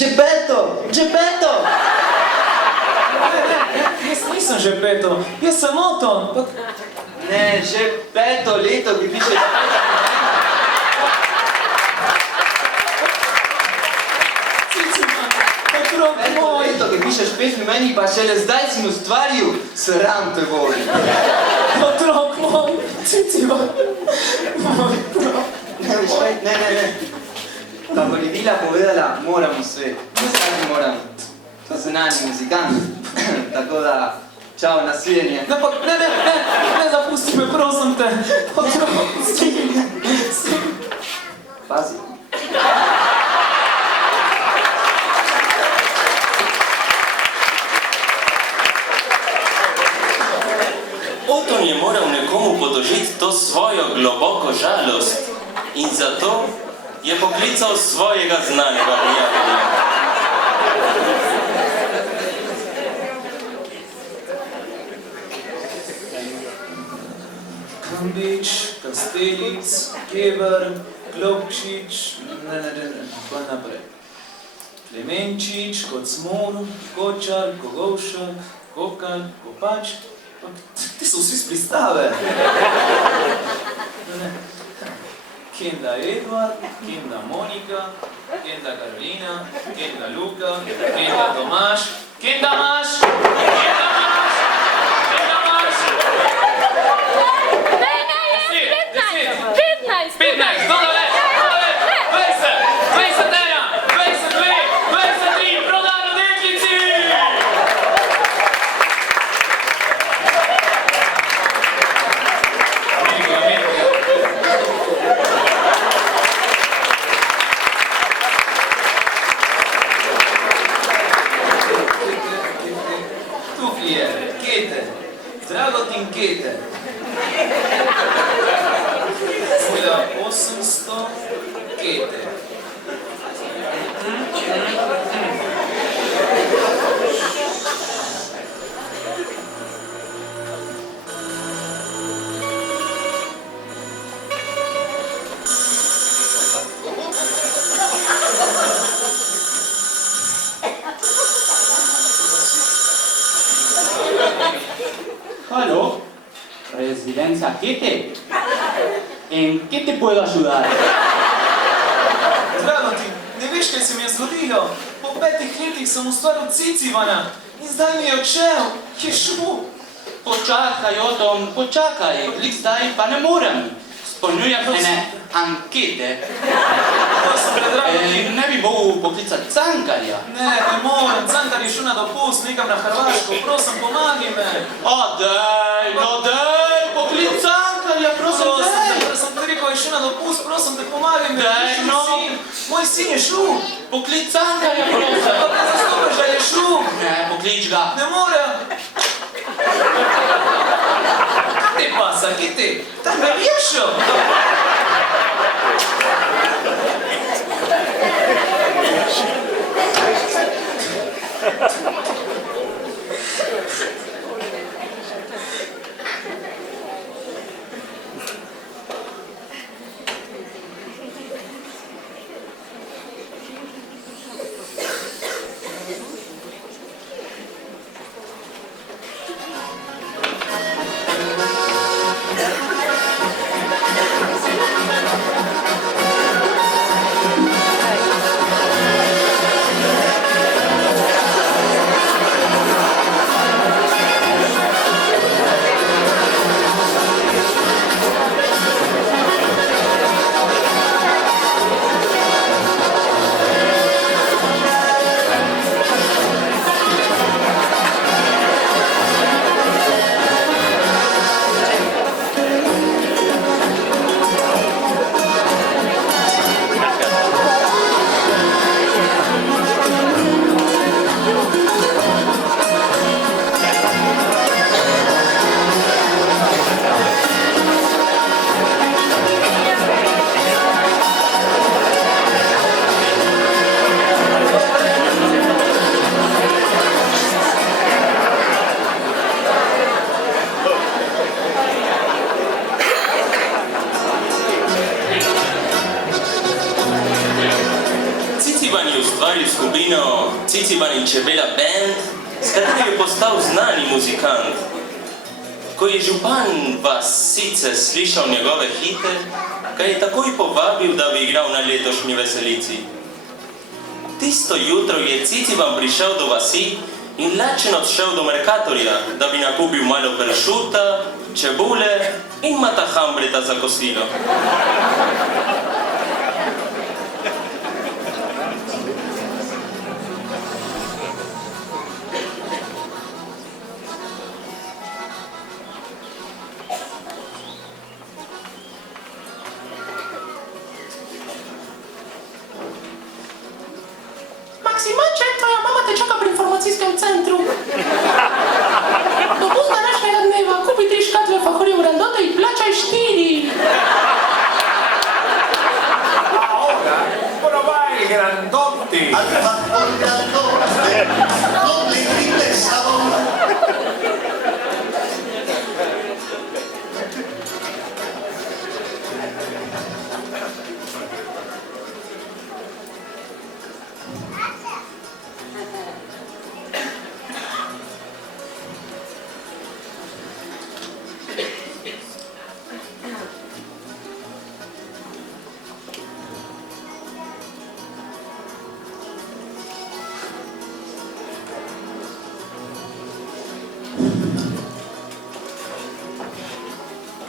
Geppetto! Geppetto! Jaz nisem Geppetto, jaz sem Oton. Ne, Geppetto, leto, ki piše Otrok moj. leto, ki pišeš pesmi meni, pa šele zdaj si mu stvaril, sram te boli. Otrok moj, Ciciban. Moj otrok. Ne. Kako je Vila povedala, moramo svet. Vsaki moram. To se nani muzikant. Tako da, čao, nasvidenje. Ne, zapusti me, prosim te. Otrok, Pazi. Oton je moral nekomu podožiti to svojo globoko žalost in zato je poklical svojega znanega prijatelja. Kandič, Kastelic, Keber, Klopčič, pa naprej. Klemenčič, Kocmur, Kočar, Kogovšek, Kokal, Kopač. Ti so vsi z pristave. Kenda Edvard, Kenda Monika, Kenda Karolina, Kenda Luka, Kenda Tomaš, Kenda Maš, Kenda Maš, Kenda Maš. 15, dole, 20, 21, 22, 23, prodano deklici! Tukaj je, Kete, Dragotin Kete. 800 Kete. Aló, Residencia Kete. ¿En qué te puedo ayudar? Dragotin, ne veš, kaj se mi je zgodilo? Po 5 letih sem ustvaril Cicivana in zdaj mi je odšel, je šel. Počakaj, Oton, počakaj. Lik zdaj pa ne morem. Spolnjujem ene ankete. Prosim te, Dragotin. Ne bi mogel poklicati Cankarja. Ne morem, Cankar je šel na dopust nekam na Hrvaško, prosim, pomagi me. Dej, poklic Cankarja, prosim, dej. Sem ti rekel, je šel na dopust, prosim te, pomagi me. Daj, no. Moj sin je šel. Poklic Cankarja, prosim. Pa ne zastopaš, da je šel. Ne, poklič ga. Ne morem. Kaj te pasa, kaj te? Da me vješel. stvoril skupino Ciciban in Čebela Band, s katero je postal znani muzikant. Ko je župan vas sicer slišal njegove hite, ga je takoj povabil, da bi igral na letošnji veselici. Tisto jutro je Ciciban prišel do vasi in lačen odšel do Merkatorja, da bi nakupil malo pršuta, čebule in matahambreta za kosilo. Maksimacie, twoja mama te czeka pri informacijskem centru. Dopust današnjega dneva, kupi 3 škatle fahorjev grandote in plačaj 4. Ahora, provai grandotti. Al vapor grandote, doble y triple sabor.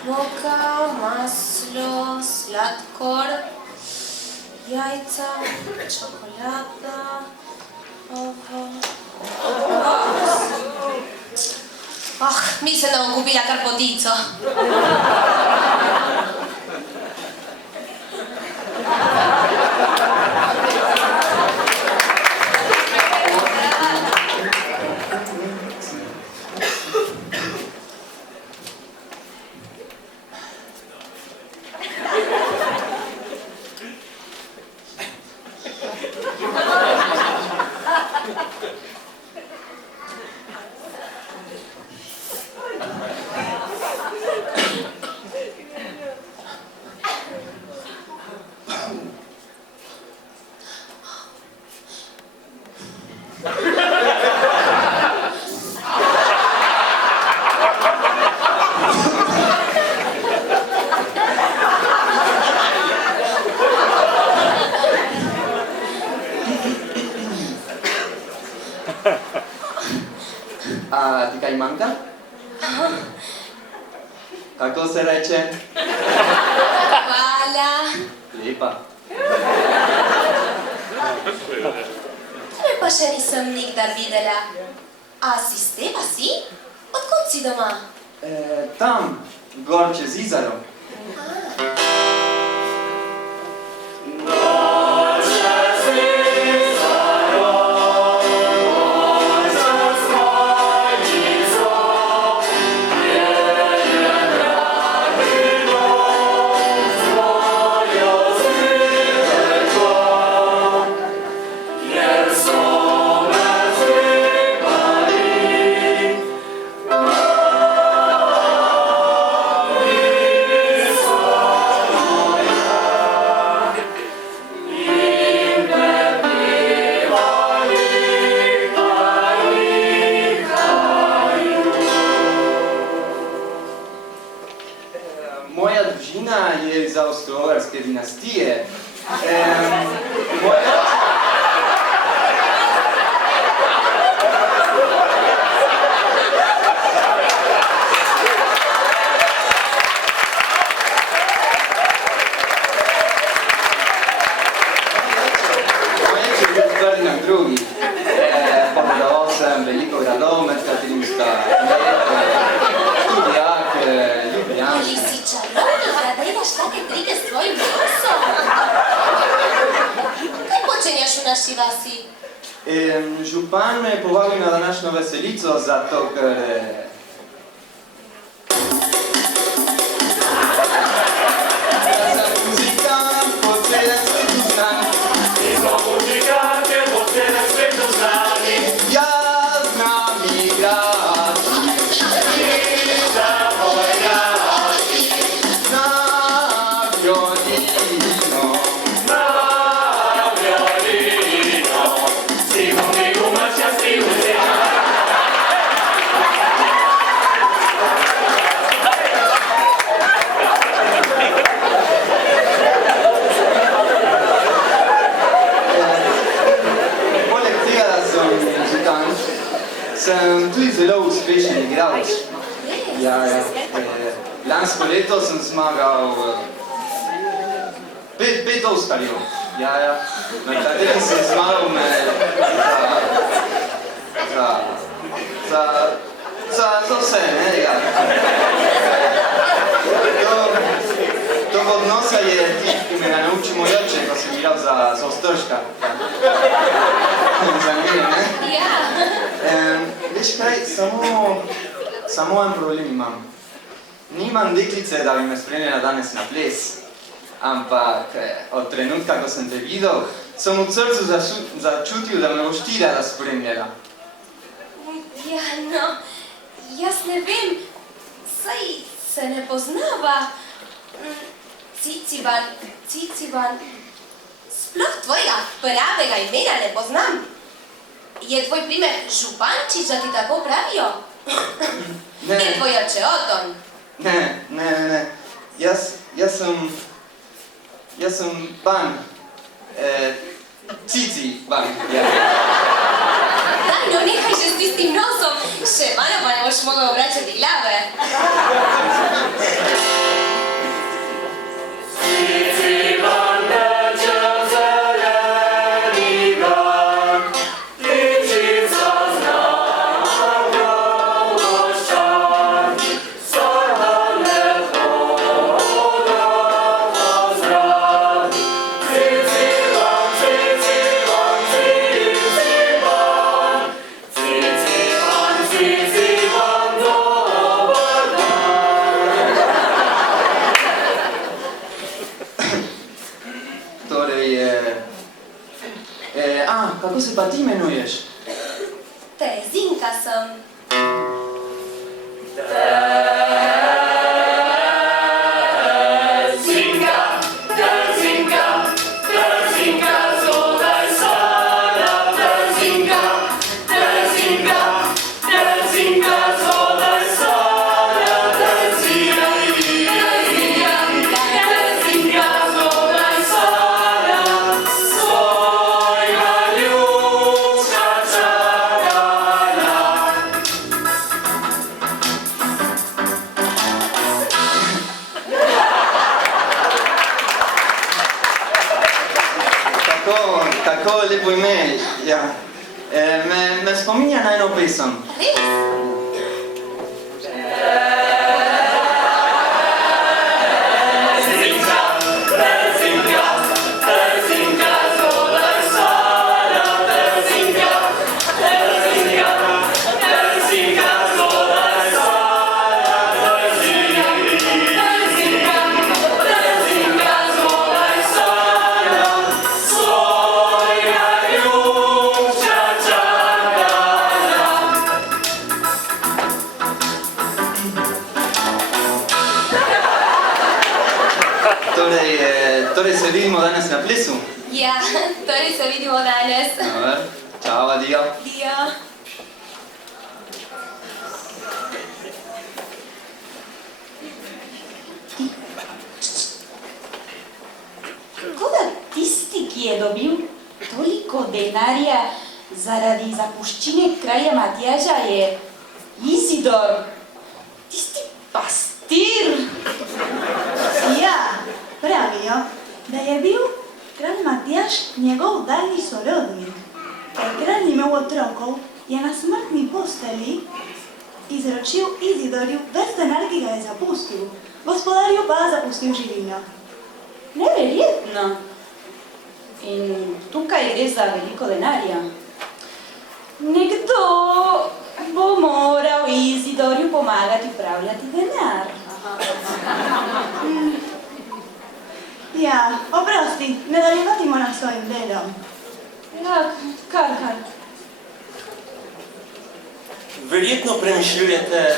Mąka, masło, sladkor, jajca, czekolada, owoc. Och, mi se non kupila carpotizo. A ti kaj manjka? Kako se reče? Hvala. Lepa. Tebe pa še nisem nikdar videla. A si s te vasi? Odkot si doma? Tam, gor čez Izaro. Moja družina je iz Avstro-Ogrske dinastije. Ferdinand II. Pogledoval sem veliko gradov, med katerimi sta Študijak, Ljubljan. Ali si čarovnica, da imaš take trike s tvojim glasom? Kaj počenjaš v naši vasi? Župan me je povabil na današnjo veselico, zato ker... igralec. Ja. Lansko leto sem zmagal 5 Oskarjev. Ja. Na katerem sem zmagal za vse, ne? Ja. To odnosa je tip, ki me ga naučil moj oče, ko sem igral za Ostržka. Zanimivo, ne? Ja. Veš kaj, samo en problem imam. Nimam deklice, da bi me spremljala danes na ples, ampak od trenutka, ko sem te videl, sem v srcu začutil, da me boš ti rada spremljala. Ja, no, jaz ne vem, saj se ne poznava. Ciciban, sploh tvojega pravega imena ne poznam. Je tvoj primer Župančič, da ti tako pravijo? Ne tvoj oče Oton. Ne. Jaz sem Ban. Cici Ban, ja. Daj, no nehaj že s tistim nosom, še malo pa ne boš mogel obračati glave. Kako se pa ti imenuješ? Terezinka sem. Tako lepo ime, ja. Me spominja na eno pesem. Res? Torej se vidimo danes na plesu? Ja, torej se vidimo danes. Dobar, čau, adijo. Dio. Kako da tisti, ki je dobil toliko denarja zaradi zapuščine kralja Matjaža, je Izidor, tisti pastir. Ja, pravijo, da je bil kralj Matjaž njegov daljni sorodnik. Ker kralj ni imel otrokov, je na smrtni posteli izročil Izidorju ves denar, ki ga je zapustil, gospodarju pa zapustil živino. Neverjetno. In tukaj gre za veliko denarja. Nekdo bo moral Izidorju pomagati upravljati denar. Ja, oprosti, nadaljevati moram svojim delom. Ja, kar. Verjetno premišljujete,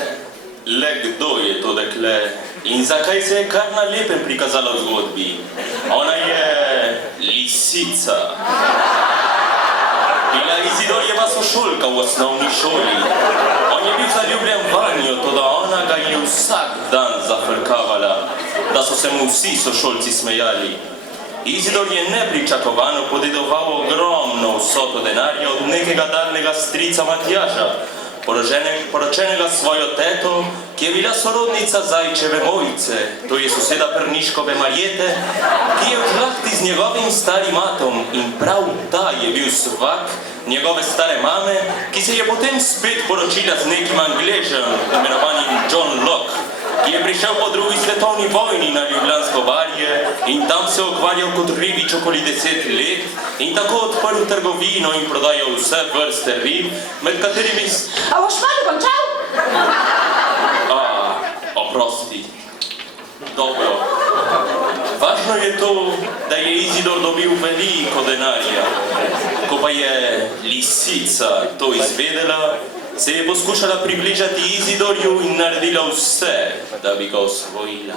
le kdo je to dekle in zakaj se je kar na lepem prikazala v zgodbi. Ona je lisica. Bila Izidorjeva sošolka v osnovni šoli. On je bil zaljubljen vanjo, toda ona ga je vsak dan zafrkavala, da so se mu vsi sošolci smejali. Izidor je nepričakovano podedoval ogromno vsoto denarja od nekega daljnega strica Matjaža, poročenega svojo teto, ki je bila sorodnica Zajčeve Mojce, to je soseda Perniškove Marjete, ki je v žlahti z njegovim starim matom in prav ta je bil svak njegove stare mame, ki se je potem spet poročila z nekim Angležem, imenovanim John Locke, ki je prišel po drugi svetovni vojni na Ljubljansko barje in tam se ukvarjal kot ribič okoli 10 let in tako odprl trgovino in prodajal vse vrste rib, med katerimi... A boš malo končal? Oprosti. Dobro. Važno je to, da je Izidor dobil veliko denarja. Ko pa je lisica to izvedela, se je poskušala približati Izidorju in naredila vse, da bi ga osvojila.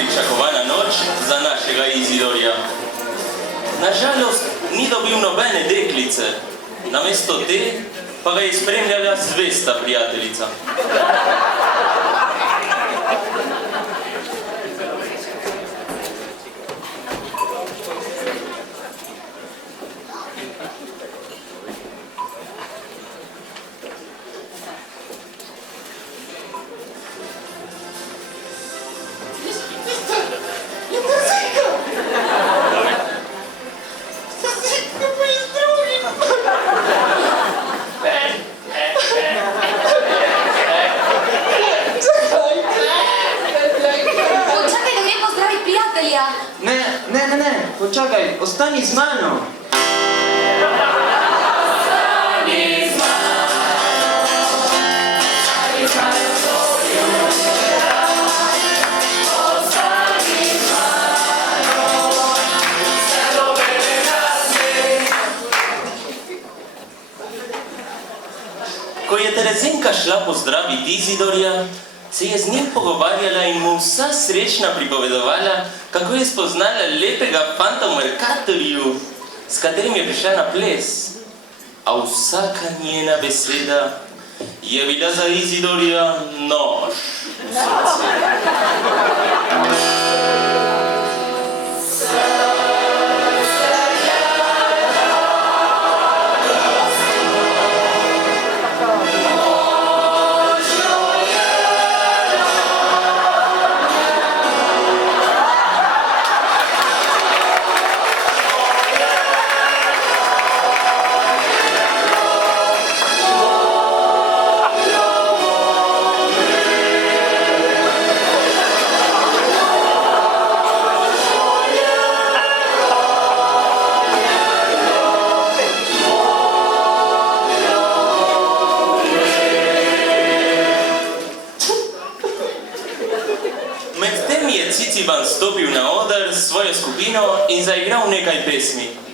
pričakovana noč za našega Izidorja. Nažalost, ni dobil nobene deklice, namesto te pa ga je spremljala zvesta prijateljica. Počakaj, ostani z mano. Ko je Terezinka šla pozdraviti Izidorja, se je z njim pogovarjala in mu vsa srečna pripovedovala, kako je spoznala lepega fanta v Mercatorju, s katerim je prišla na ples. A vsaka njena beseda je bila za Izidorja nož v srcu. Medtem je Ciciban stopil na oder s svojo skupino in zaigral nekaj pesmi.